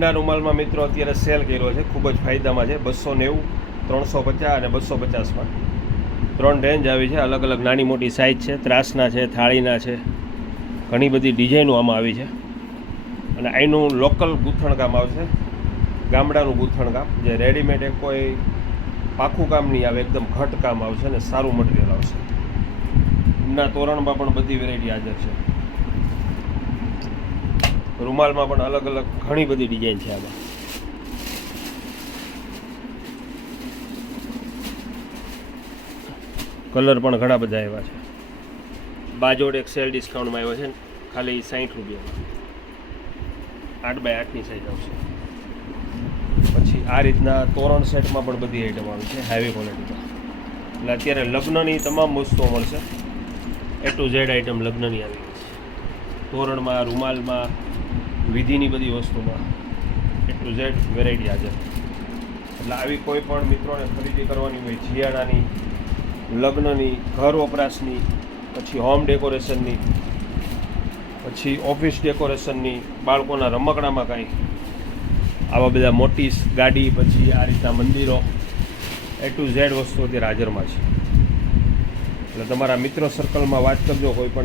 ઊનના રૂમાલમાં મિત્રો અત્યારે સેલ કર્યો છે, ખૂબ જ ફાયદામાં છે. 290, 350 અને 250માં 3 રેન્જ આવી છે. અલગ અલગ નાની મોટી સાઇઝ છે, ત્રાસના છે, થાળીના છે, ઘણી બધી ડિઝાઇનો આમાં આવી છે. અને અહીંનું લોકલ ગૂંથણકામ આવશે, ગામડાનું ગૂંથણકામ, જે રેડીમેડ એક કોઈ પાકું કામ નહીં આવે, એકદમ ઘટ કામ આવશે અને સારું મટીરિયલ આવશે. ઊનના તોરણમાં પણ બધી વેરાયટી હાજર છે. રૂમાલમાં પણ અલગ અલગ ઘણી બધી ડિઝાઇન છે આમાં. કલર પણ ઘણા બધા એવા છે. બાજોડ એક સેલ ડિસ્કાઉન્ટમાં આવ્યો છે, ખાલી 60 રૂપિયામાં 8x8ની સાઈઝ આવશે. પછી આ રીતના તોરણ સેટમાં પણ બધી આઈટમ આવી છે, હેવી ક્વોલિટીમાં. એટલે અત્યારે લગ્નની તમામ વસ્તુઓ મળશે. A to Z આઈટમ લગ્નની આવી ગઈ છે. તોરણમાં, રૂમાલમાં, વિધિની બધી વસ્તુમાં A to Z વેરાયટી હાજર. એટલે આવી કોઈ પણ મિત્રોને ખરીદી કરવાની હોય, જિયાળાની, લગ્નની, ઘર વપરાશની, પછી હોમ ડેકોરેશનની, પછી ઓફિસ ડેકોરેશનની, બાળકોના રમકડામાં કાંઈ આવા બધા મોટી ગાડી, પછી આ રીતના મંદિરો, A to Z વસ્તુ અત્યારે હાજરમાં છે. એટલે તમારા મિત્ર સર્કલમાં વાત કરજો, કોઈ પણ